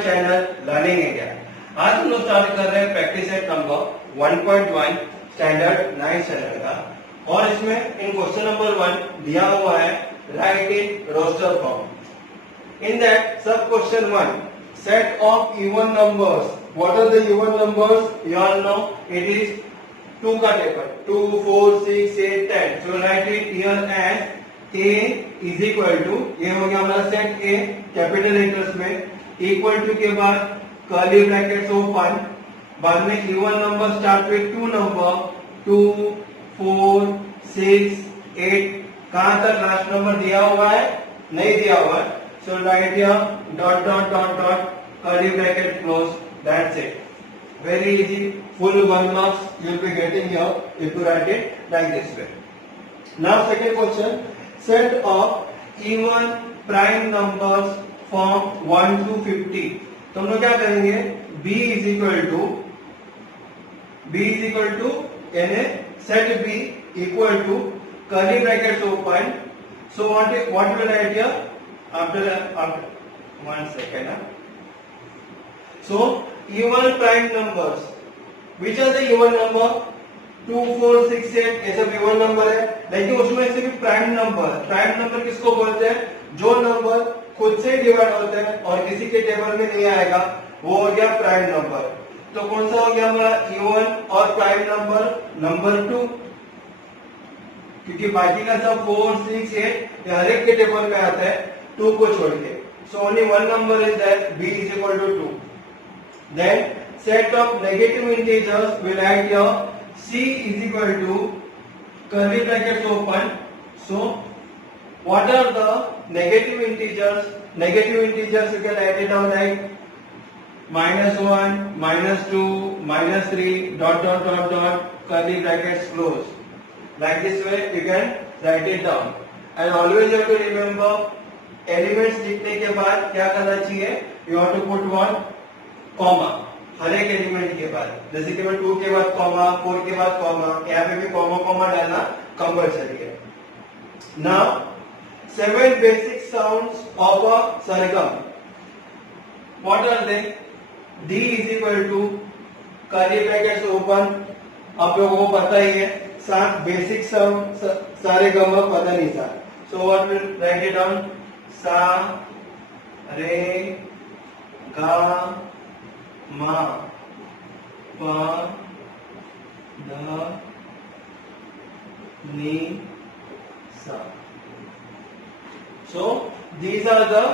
My channel learning India. आज हम लोग स्टार्ट कर रहे हैं प्रैक्टिस सेट नंबर 1.1 स्टैंडर्ड 9 स्टैंडर्ड का, और इसमें इन क्वेश्चन नंबर 1 दिया हुआ है write in roster form. In that sub question 1 set of even numbers. What are the even numbers? You all know it is 2 का टेबल 2, 4, 6, 8, 10. So write it here as A is equal to, ये हो गया हमारा set A capital letters में, equal to के बाद curly brackets open, बाद में इवन नंबर स्टार्ट विथ 2 नंबर 2, 4, 6, 8। कहां तक लास्ट नंबर दिया हुआ है? नहीं दिया हुआ है। So write here dot dot dot dot curly bracket close. That's it. Very easy. Full 1 marks you will be getting here if you write it like this way. Now second question. Set of even prime numbers from 1 to 50. तो हम लोग क्या करेंगे? B is equal to यानी set B equal to curly brackets open. So what will write here? After 1 second. So even prime numbers, which are the even number? 2, 4, 6, 8 ये सब even number है, लेकिन उसमें से भी प्राइम नंबर किसको बोलते हैं? जो नंबर खुद से डिवाइड होते हैं और किसी के टेबल में नहीं आएगा वो हो गया प्राइम नंबर। तो कौन सा हो गया हमारा इवन और प्राइम नंबर 2, क्योंकि बाकी का सब 4, 6, 8 ये हर एक के टेबल में आता है 2 को छोड़ के। So only one number is that B is equal to 2. Then set of negative integers we write here C is equal to curly brackets open. So what are the negative integers? Negative integers you can write it down like -1, -2, -3 dot dot dot dot curly brackets close. Like this way you can write it down. And always you have to remember elements लिखने के बाद क्या करना चाहिए? You have to put one comma हर एक element के बाद, जैसे कि मैं 2 के बाद कॉमा, 4 के बाद कॉमा, यहाँ पे भी कॉमा डालना कंपल्सरी है। Now 7 basic sounds of a sargam. What are they? D is equal to curly brackets open, आप लोगों को पता ही है। 7 बेसिक साउंड सारे गम पता नहीं था। So what will write it down? सा रे गा मा पा धा नी सा। So these are the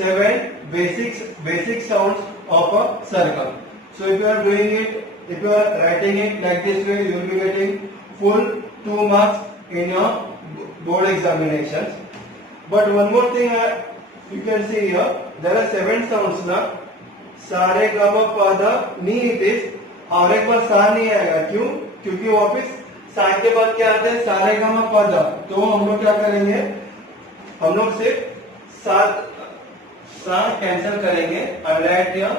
7 basic sounds of a circle. So if you are doing it, if you are writing it like this way, you will be getting full 2 marks in your board examinations. But one more thing you can see here, there are 7 sounds ना, सा रे गा मा पा धा नी it is, और एक बार सा नहीं आएगा। क्यों? क्योंकि वापिस सा के बाद क्या आता है? सा रे गा मा पा धा। तो हम लोग क्या करेंगे? हम लोग सिर्फ सा कैंसिल करेंगे और राइट हियर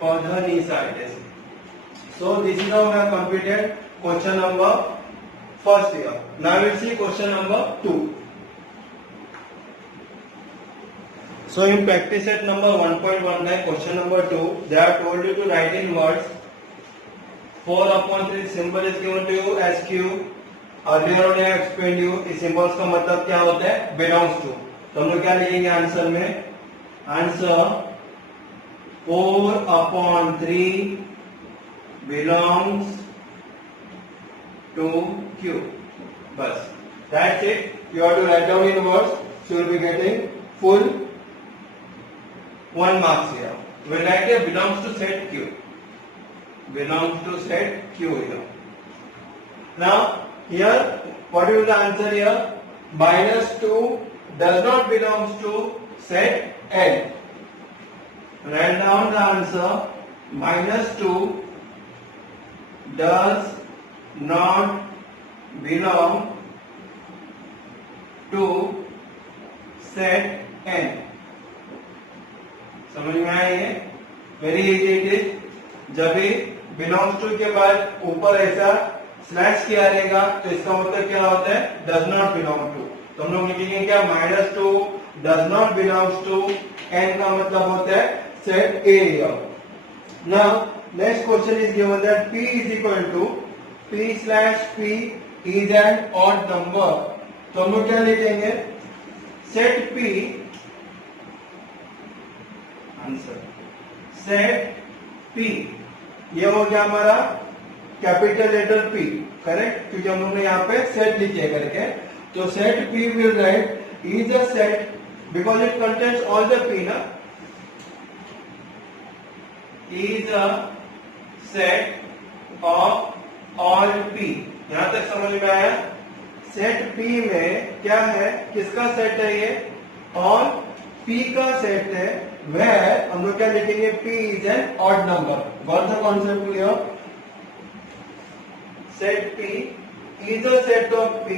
पौधा नी सा it is. So this is how we have completed question number first here. Now we'll see question number 2. So in practice set number 1.1 question number 2, they have told you to write in words 4/3 symbol is given to you as Q. Earlier on I have explained you इस symbols का मतलब क्या होता है? belongs to. तो हम लोग क्या लिखेंगे आंसर में? आंसर 4/3 belongs to Q. बस, that's it. You have to write down in words, so you will be getting full 1 marks here. We write here belongs to set Q. Belongs to set Q here. Now here, what is the answer here? -2 does not belongs to set L. Write down the answer. -2 does not belong to set N. समझ में आया ये? Very easy it is. जब भी belongs to के बाद ऊपर ऐसा स्लैश किया रहेगा तो इसका मतलब क्या होता है? Does not belong to. तो हम लोग लिखेंगे क्या? -2 does not belongs to n का मतलब होता है set A here. Now next question is given that P is equal to P slash P is an odd number. तो हम लोग क्या लिखेंगे, set P, answer set P, ये हो गया हमारा कैपिटल लेटर P, करेक्ट, क्योंकि हम लोग ने यहाँ पे सेट लिखे करके. तो set P will write is a set because it contains all the P ना, is a set of all P. यहां तक समझ में आया. सेट P में क्या है, किसका सेट है ये, और P का सेट है. वह हम लोग क्या लिखेंगे, P is an odd number. Got the concept clear? Set P is a set of P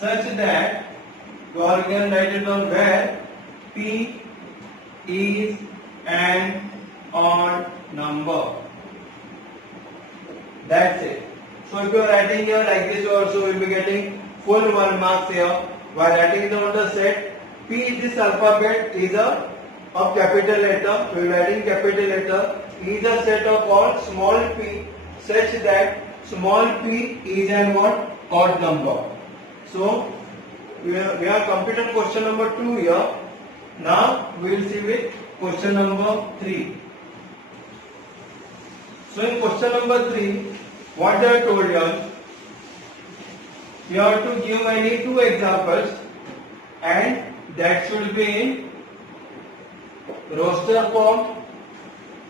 such that you are again write it down where P is an odd number. That's it. So if you are writing here like this also, you will be getting full 1 marks here. While writing down the set, P, this alphabet is a of capital letter. We are writing capital letter is a set of all small p such that small p is an odd number. So we are completed question number 2 here. Now we will see with question number 3. So in question number 3, what they have told you, you have to give any 2 examples and that should be in roster form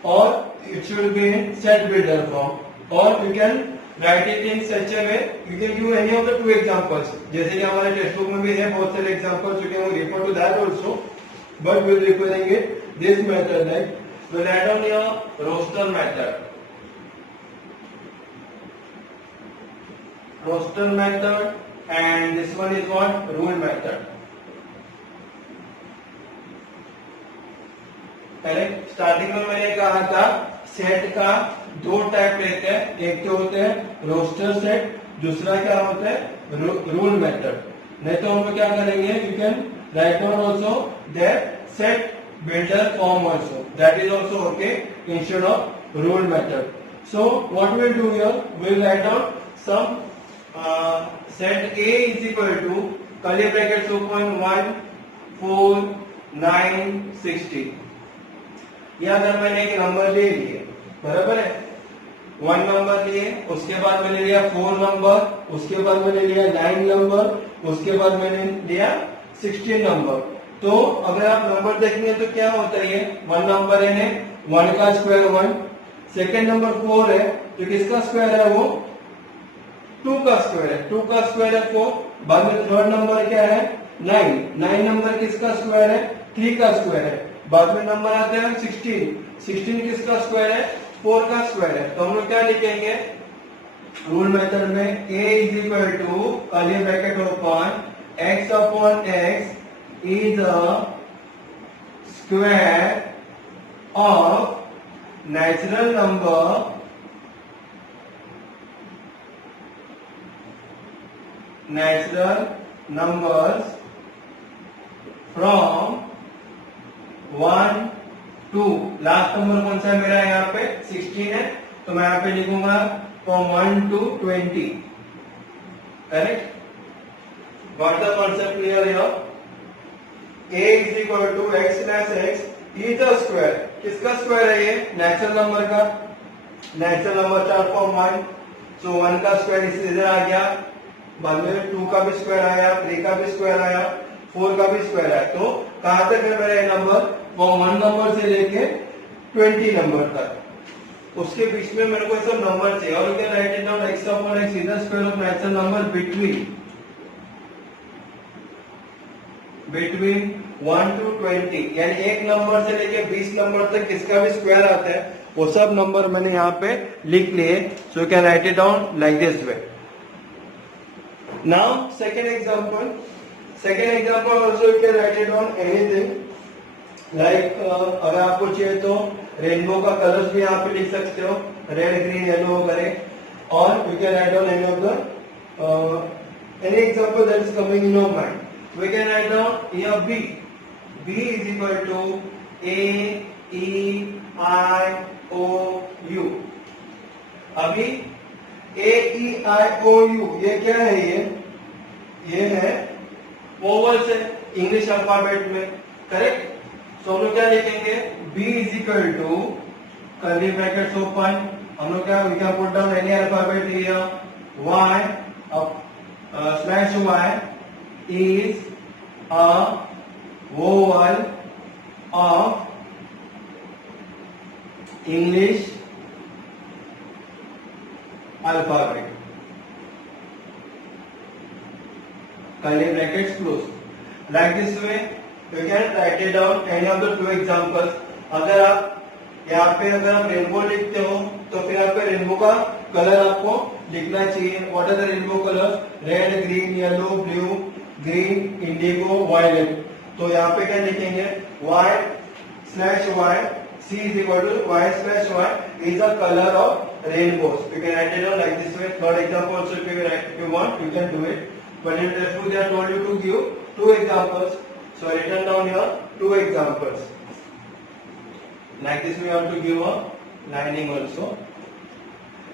or it should be in set builder form, or you can write it in such a way you can give any of the 2 examples. जैसे कि हमारे text book में भी है बहुत सारे examples, you can refer to that also. But we will referring it this method, like we'll add on your roster method. Roster method, and this one is what, rule method. Correct. Starting में मैंने कहा था सेट का 2 टाइप रहते हैं, एक के होते हैं रोस्टर सेट, दूसरा क्या होता है रूल मेथड. नहीं तो हम लोग क्या करेंगे, you can right on also that set builder form also, that is also okay instead of rule method. So what we will do here, we will write down some set A is equal to curly brackets open 1 4 9 60. ये अगर मैंने एक नंबर ले लिए, बराबर है, 1 नंबर लिए, उसके बाद मैंने लिया 4 नंबर, उसके बाद मैंने लिया 9 नंबर, उसके बाद मैंने लिया 16 नंबर. तो अगर आप नंबर देखेंगे तो क्या होता है, 1 नंबर है, 1 का स्क्वायर 1, सेकेंड नंबर 4 है तो किसका स्क्वायर है, वो 2 का स्क्वायर है, 2 का स्क्वायर है 4. बाद में थर्ड नंबर क्या है 9, 9 नंबर किसका स्क्वायर है, 3 का स्क्वायर है. बाद में नंबर आता है 16, 16 किसका स्क्वायर है, 4 का स्क्वायर है. तो हम लोग क्या लिखेंगे रूल मेथड में, a is equal to curly bracket open x upon x is a square of natural number numbers from 1 to last number कौन सा है मेरा, यहाँ पे 16 है, तो मैं यहाँ पे लिखूंगा from 1 to 20. Correct. Got the concept clear here? A is equal to x slash x is a square. किसका स्क्वायर है ये, नेचुरल नंबर का. नेचुरल नंबर 4 फॉर्म 1, सो 1 का स्क्वायर इस इधर आ गया, बाद में 2 का भी स्क्वायर आया, 3 का भी स्क्वायर आया, 4 का भी स्क्वायर आया. तो कहां तक है मेरा ये नंबर, वो 1 नंबर से लेके 20 नंबर तक, उसके बीच में मेरे को सब नंबर चाहिए. और you can write it down x upon x is the square of natural number between 1 to 20, यानी एक नंबर से लेके 20 नंबर तक किसका भी स्क्वायर आता है, वो सब नंबर मैंने यहाँ पे लिख लिए. So you can write it down like this way. Now second example also you can write it down anything like, अगर आपको चाहिए तो रेनबो का कलर्स भी यहाँ पे लिख सकते हो, रेड ग्रीन येलो वगैरह, और you can write down any of the any example that is coming in your mind. We can write down here B. B is equal to A, E, I, O, U. अभी A, E, I, O, U ये क्या है? ये है वोवल्स है English alphabet में, करेक्ट. तो हम लोग क्या लिखेंगे? B is equal to curly brackets open. हम लोग क्या, we can put down any alphabet here. Y slash Y is a vowel of English alphabet. Curly brackets close. Like this way, you can write it down any of the two examples. अगर आप यहाँ पे अगर आप रेनबो लिखते हो तो फिर आपका रेनबो का कलर आपको लिखना चाहिए. What are the rainbow colour? Red, green, yellow, blue, green, indigo, violet. तो यहाँ पे क्या लिखेंगे? y slash y, c is equal to y slash y is the color of rainbows. You can write it down like this way. Third example also if you want, you can do it. But in the textbook they have told you to give two examples. So I written down here two examples. Like this we have to give a lining also.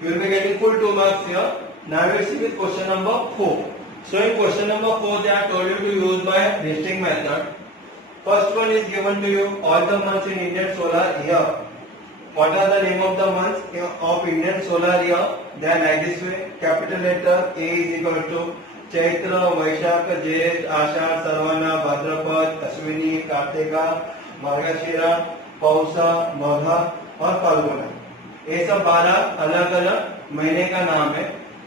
You will be getting full 2 marks here. Now we will see with question number 4. So in question number 4 they have told you to use by listing method. First one is given to you all the months in Indian solar year. What are the name of the months of Indian solar year? They are like this way. Capital letter A is equal to Chaitra, वैशाख, ज्येष्ठ, आषाढ़, श्रवण, भाद्रपद, अश्विनी, कार्तिका, मार्गशीरा, पौषा, मघा और फाल्गुन. ये सब 12 अलग अलग महीने का नाम है.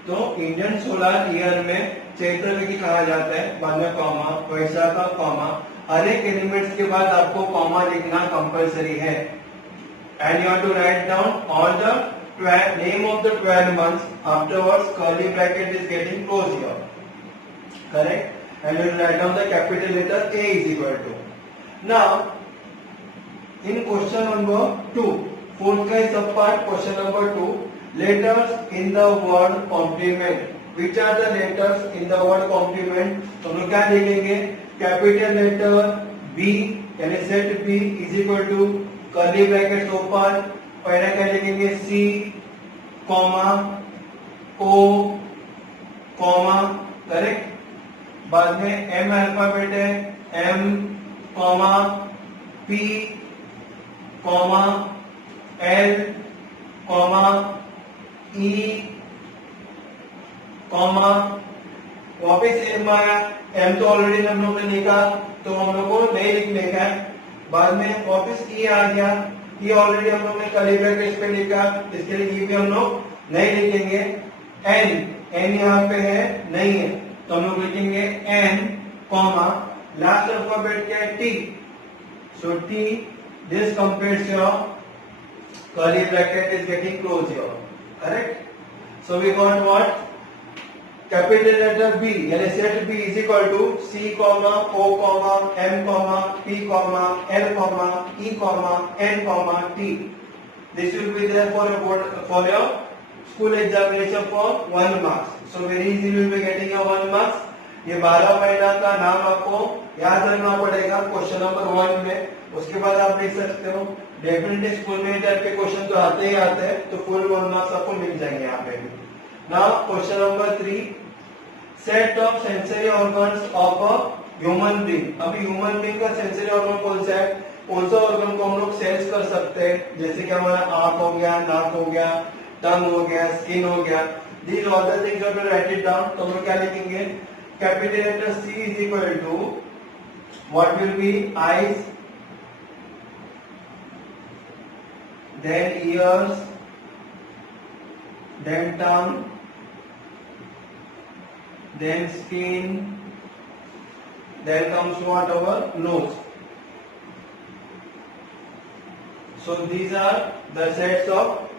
तो इंडियन सोलर ईयर में चैत्र की कहा जाता है, बाद में कॉमा, वैशाख का कॉमा. हर एक एलिमेंट्स के बाद आपको कॉमा लिखना कंपलसरी है. And you have to write down all the name of the 12 months. Afterwards curly bracket is getting close here. Correct? And you will write down the capital letter A is equal to. Now, in question number 2, fourth का सब part, question number 2, letters in the word complement. Which are the letters in the word complement? तो हम लोग क्या लिखेंगे? Capital letter B यानी set B is equal to curly brackets open. पहले क्या लिखेंगे? C, comma, O, comma, correct? बाद में M अल्फाबेट है, M, comma, P, comma, L, comma, E, comma, वापिस M आया. M तो ऑलरेडी हम लोग ने लिखा तो हम लोग को नहीं लिखने का है. बाद में वापिस E आ गया. E ऑलरेडी हम लोग ने कर्ली ब्रैकेट्स पे लिखा, इसके लिए E भी हम लोग नहीं लिखेंगे. N यहाँ पे है, नहीं है तो हम लोग लिखेंगे N, कॉमा, लास्ट अल्फाबेट क्या है? T. So T, this completes your curly bracket is getting closed here. Correct? So we got what? Capital letter B, यानी set B is equal to C, comma, O, comma, M, comma, P, comma, L, comma, E, comma, N, comma, T. This will be there for your school examination for 1 marks. So very easily you will be getting your 1 marks. ये 12 महीना का नाम आपको याद रखना पड़ेगा question number 1 में. उसके बाद आप लिख सकते हो. डेफिनेटली स्कूल में टाइप के क्वेश्चन तो आते ही आते हैं, तो फुल 1 मार्क्स आपको मिल जाएंगे यहाँ पे भी. Now question number 3, set of sensory organs of a human being. अभी ह्यूमन बीइंग का सेंसरी ऑर्गन कौन सा है? कौन सा ऑर्गन को हम लोग सेंस कर सकते हैं? जैसे कि हमारा आंख हो गया, नाक हो गया, टंग हो गया, स्किन हो गया. These all the things you have to write it down. तो हम लोग क्या लिखेंगे? Capital letter C is equal to what will be? Eyes, then ears, then tongue, then skin, then comes what? Our nose. So these are the sets of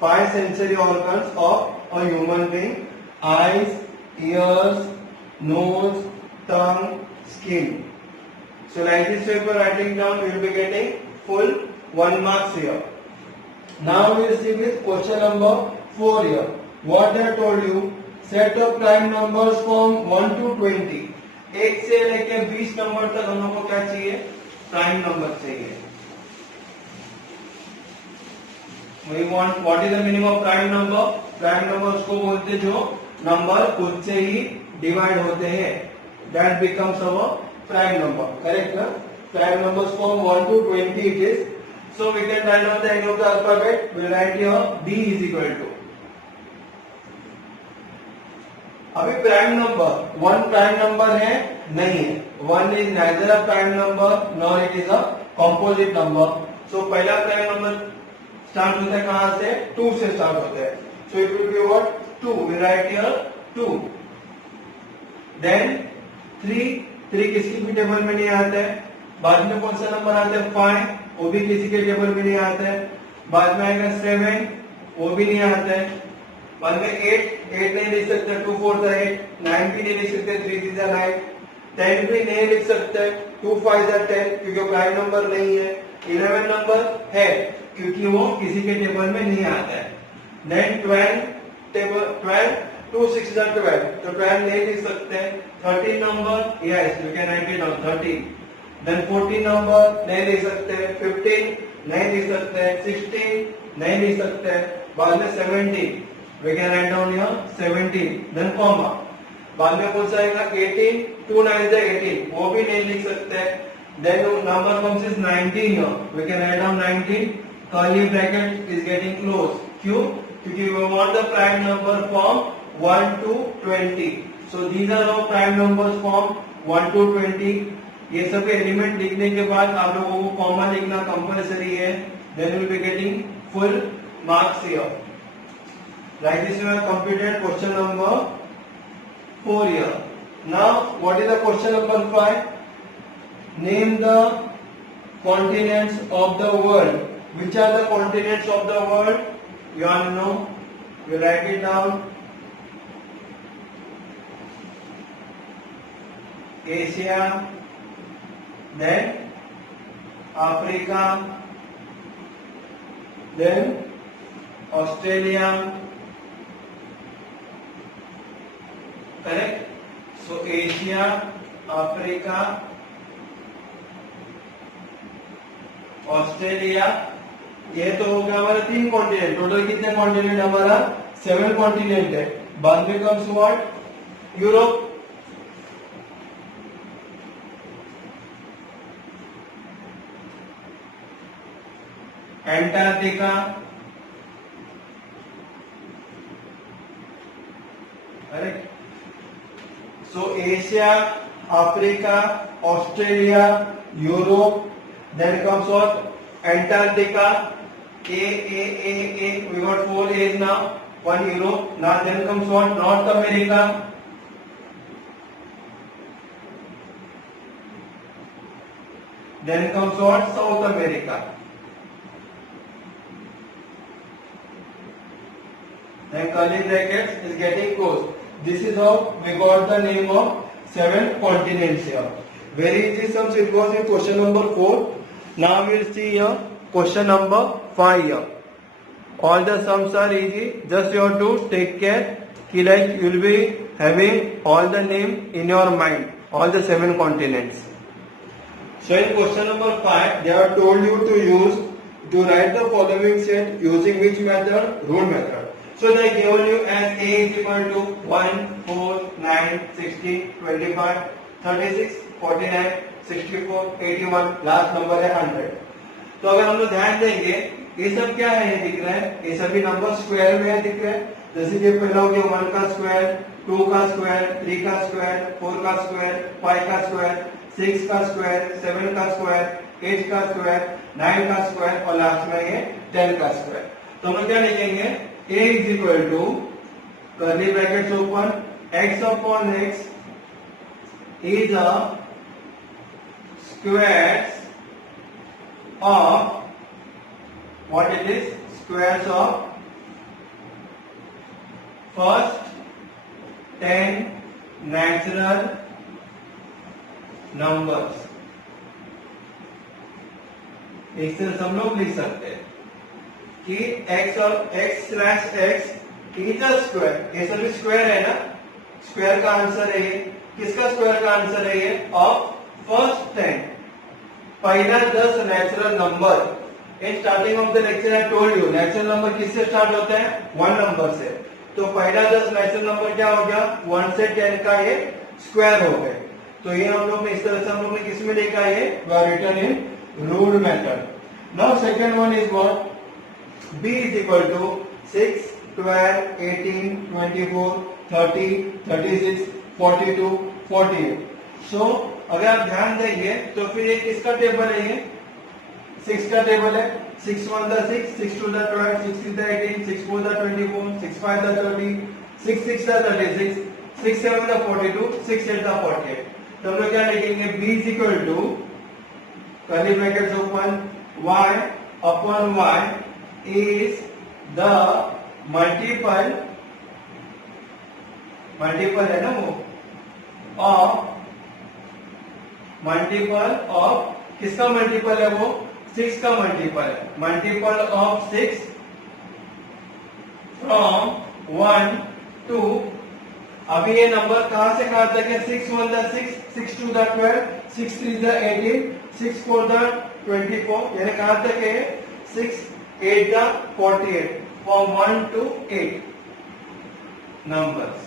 5 sensory organs of a human being: eyes, ears, nose, tongue, skin. So like this way, if you are writing down, you will be getting full 1 marks here. Now we will see with question number 4 here. What they have told you? Set of prime numbers from 1 to 20, 1 से लेके 20 नंबर तक हम लोग को क्या चाहिए, prime number चाहिए। We want what is the meaning of prime number? Prime number उसको बोलते जो नंबर खुद से ही डिवाइड होते हैं, that becomes our prime number, correct ना? Prime numbers from 1 to 20 it is. So we can write down the end of the alphabet. We will write here D is equal to. अभी prime number 1 prime number है नहीं है, 1 is neither a prime number nor it is a composite number. So पहला prime number start होता है कहां से, 2 से स्टार्ट होता है। So it will be what, 2. We write here 2. Then 3 किसी भी टेबल में नहीं आता है। बाद में कौन सा नंबर आता है, 5, वो भी किसी के टेबल में नहीं आता है। बाद में आएगा 7, वो भी नहीं आता है। बाद में 8 नहीं लिख सकते, 2 4 8, 9 भी नहीं लिख सकते, 3 3 9, 10 भी नहीं लिख सकते, 2 5 10 क्योंकि प्राइम नंबर नहीं है। 11 नंबर है क्योंकि वो किसी के टेबल में नहीं आता है। देन 12 2 6 12, तो 12 नहीं लिख सकते। 13 number, yes you can write it down 13। देन 14 नंबर नहीं लिख सकते, 15 नहीं लिख सकते, 16 नहीं लिख सकते। बाद में 17 we can write down here 17, then comma। बाद में कौन सा आएगा, 18, 2 9 is 18, वो भी नहीं लिख सकते। then number comes is 19 here, we can write down 19, curly bracket is getting close, क्यों, क्योंकि we want the prime number from 1 to 20, so these are all prime numbers from 1 to 20। ये सब एलिमेंट लिखने के बाद आप लोगों को कॉमा लिखना कंपल्सरी है, then you will be getting full marks here। Like this, you have completed question number 4 here. Now, what is the question number 5? Name the continents of the world. Which are the continents of the world? You all know. We write it down. Asia, then Africa, then Australia. Correct. So Asia, Africa, Australia, ये तो हो गया हमारा 3 continent. Total कितने कॉन्टिनेंट हमारा, 7 कॉन्टिनेंट है। बाद में comes what, Europe, Antarctica, correct. So Asia, Africa, Australia, Europe, then comes what, Antarctica, A, we got 4 A's now, 1 Europe, now then comes what, North America, then comes what, South America, then curly brackets is getting close. This is how we got the name of 7 continents here. Very easy sums it was in question number 4. Now we will see here question number 5 here. All the sums are easy. Just you have to take care कि like you will be having all the name in your mind, all the 7 continents. So in question number 5, they have told you to write the following set using which method? Rule method. So they given you as A is equal to 1, 4, 9, 16, 25, 36, 49, 64, 81, last number है 100। तो अगर हम लोग ध्यान देंगे ये सब क्या है, ये दिख रहा है, ये सभी नंबर स्क्वायर में दिख रहा है। जैसे कि पहला हो गया 1 का स्क्वायर, 2 का स्क्वायर, 3 का स्क्वायर, 4 का स्क्वायर, 5 का स्क्वायर, 6 का स्क्वायर, 7 का स्क्वायर, 8 का स्क्वायर, 9 का स्क्वायर और लास्ट में ये 10 का स्क्वायर। तो हम लोग क्या लिखेंगे, A is equal to curly brackets open, x upon x is a squares of what it is, squares of first 10 natural numbers। इस तरह हम लोग लिख सकते हैं कि x और x/x इज अ स्क्वायर, ये सभी स्क्वायर है ना, स्क्वायर का आंसर है ये, किसका स्क्वायर का आंसर है ये, ऑफ फर्स्ट 10, पहला 10 natural number. In starting of the lecture I told you natural number किससे स्टार्ट होते हैं, 1 नंबर से। तो पहला 10 नेचुरल नंबर क्या हो गया, 1 से 10 का ये स्क्वायर हो गए। तो ये हम लोग ने इस तरह से हम लोग ने किसमें लिखा है, we are written in rule method. Now second one is what, b is equal to 6, 12, 18, 24, 30, 36, 42, 48। So अगर आप ध्यान देंगे तो फिर ये किसका टेबल है, ये 6 का टेबल है। 6 1 the 6, 6 2 the 12, 6 3 the 18, 6 4 the 24, 6 5 the 30, 6 6 the 36, 6 7 the 42, 6 8 the 48। तो हम लोग क्या लिखेंगे, b is equal to curly brackets open y upon y is the multiple है ना वो, ऑफ मल्टीपल ऑफ, किसका मल्टीपल है वो, 6 का मल्टीपल है, मल्टीपल ऑफ 6 फ्रॉम 1 टू, अभी ये नंबर कहां से कहां तक है, 6 1 द 6, 6 2 द 12, 6 3 द 18, 6 4 द 24, यानी कहां तक है, 6 8 द 48, फ्रॉम 1 to 8 numbers,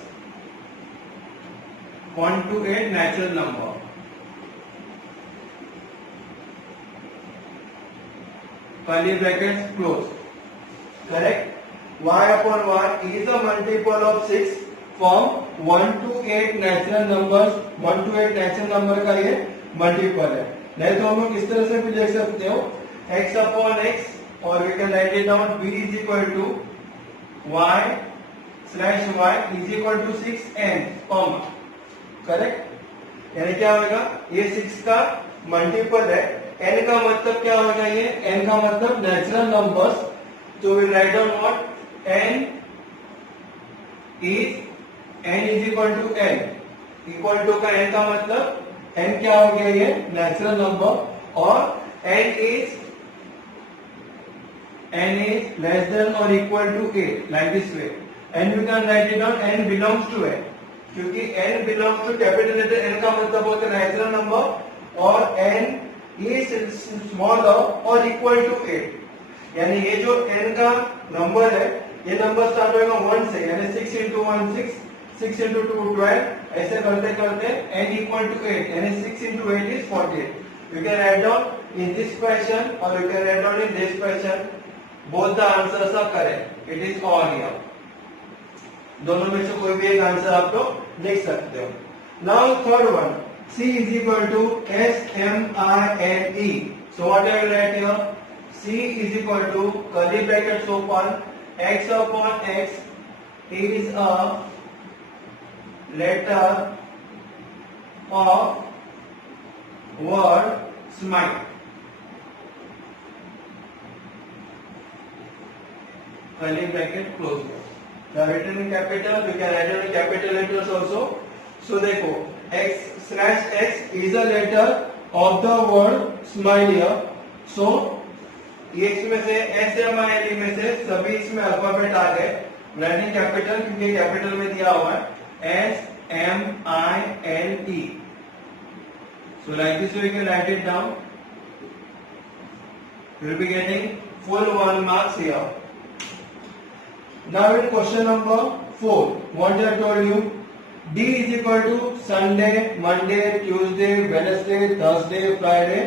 1 to 8 natural number। curly brackets close, correct। y upon y is a multiple of 6 from 1 to 8 natural numbers, 1 to 8 natural number का ये मल्टीपल है। नहीं तो हम लोग इस तरह से भी लिख सकते हो, x upon x, और we can write it down, b is equal to y slash y is equal to 6n, comma, correct. यानी क्या होगा, ये 6 का मल्टीपल है, n का मतलब क्या होगा, ये n का मतलब नेचुरल नंबर्स। तो we write down what, n is equal to n, equal to का n का मतलब n क्या हो गया, ये नेचुरल नंबर, और n इज लेस देन और equal to 8, like this way. n we can write it down, n belongs to n, क्योंकि n belongs to capital letter n का मतलब होता है नेचुरल नंबर, और n इज स्मॉलर और equal to 8। यानी ये जो n का नंबर है, ये नंबर स्टार्ट होगा 1 से, यानी 6 इंटू 1 6, 6 इंटू 2 12, ऐसे करते करते n इक्वल टू 8, यानी 6 into 8 is 48। You can write down in this fashion और you can write down in this fashion, both the answers are correct, it is all here. दोनों में से कोई भी एक आंसर आप लोग लिख सकते हो। Now third one, c is equal to SMINE. So what I will write here, c is equal to curly brackets open, x upon x is a letter of word smile, curly bracket close. They are written in capital, we can write it in capital letters also. So देखो, x slash x is a letter of the word smile here. So ये इसमें से SMILE में से सभी इसमें अल्फाबेट आ गए, writing capital, क्योंकि कैपिटल में दिया हुआ है SMILE. So like this we can write it down. You will be getting full 1 marks here. Now in question number 4, what I told you, D is equal to Sunday, Monday, Tuesday, Wednesday, Thursday, Friday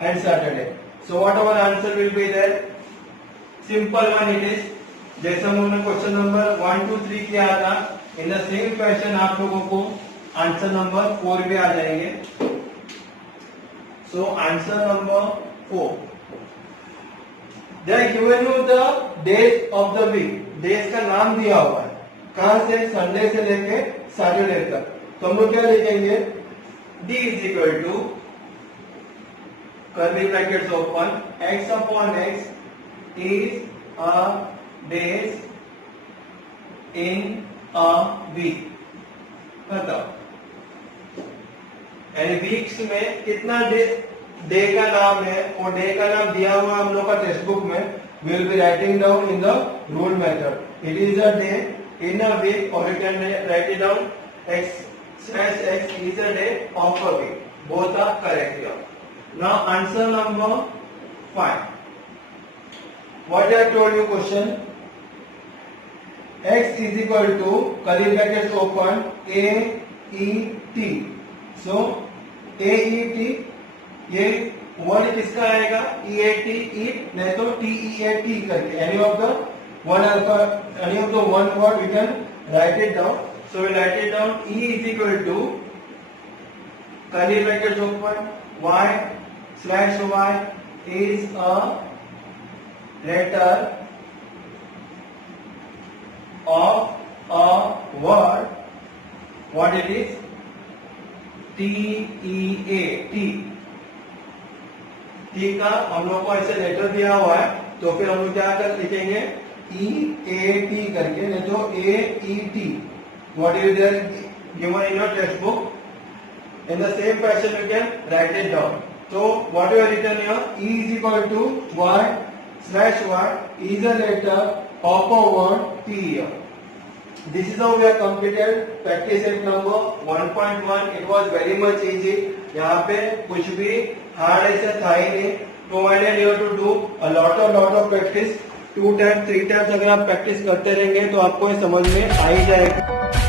and Saturday. So what our answer will be there? Simple one it is. जैसे हमने question number 1 2 3 किया था, in the same question आप लोगों को answer number 4 भी आ जाएंगे। So answer number 4, they are given you the days of the week, days का नाम दिया हुआ है, कहां से, संडे से लेके सैटरडे तक। तो हम लोग क्या लिखेंगे, d is equal to curly brackets open, x upon x is a days in a week. बताओ, यानी वीक्स में कितना डे का नाम है, और डे का नाम दिया हुआ हम लोग का टेक्स्ट बुक में, we will be writing down in the rule method. It is a day in a week, or you can write it down x slash x is a day of a week. Both are correct here. Now answer number 5. What I told you question, x is equal to curly brackets open a e t. So a e t, ये one किसका आएगा, E A T eat, नहीं तो T E A T करके any of the one alpha, any of the one word we can write it down. So we write it down, E is equal to curly brackets open y slash y is a letter of a word. What it is? T E A T. T का हम लोग को ऐसे लेटर दिया हुआ है, तो फिर हम लोग क्या कर लिखेंगे, ई ए टी करके, नहीं तो A E T. What is there given in your textbook. In the same fashion you can write it down. So what you have written here, E is equal to y slash y is a letter of a word T here. This is how we have completed practice set number 1.1. It was very much easy. यहाँ पे कुछ भी hard ऐसा था ही नहीं. Provided you have to do a lot of practice. 2 times 3 times अगर आप practice करते रहेंगे तो आपको ये समझ में आ ही जाएगा.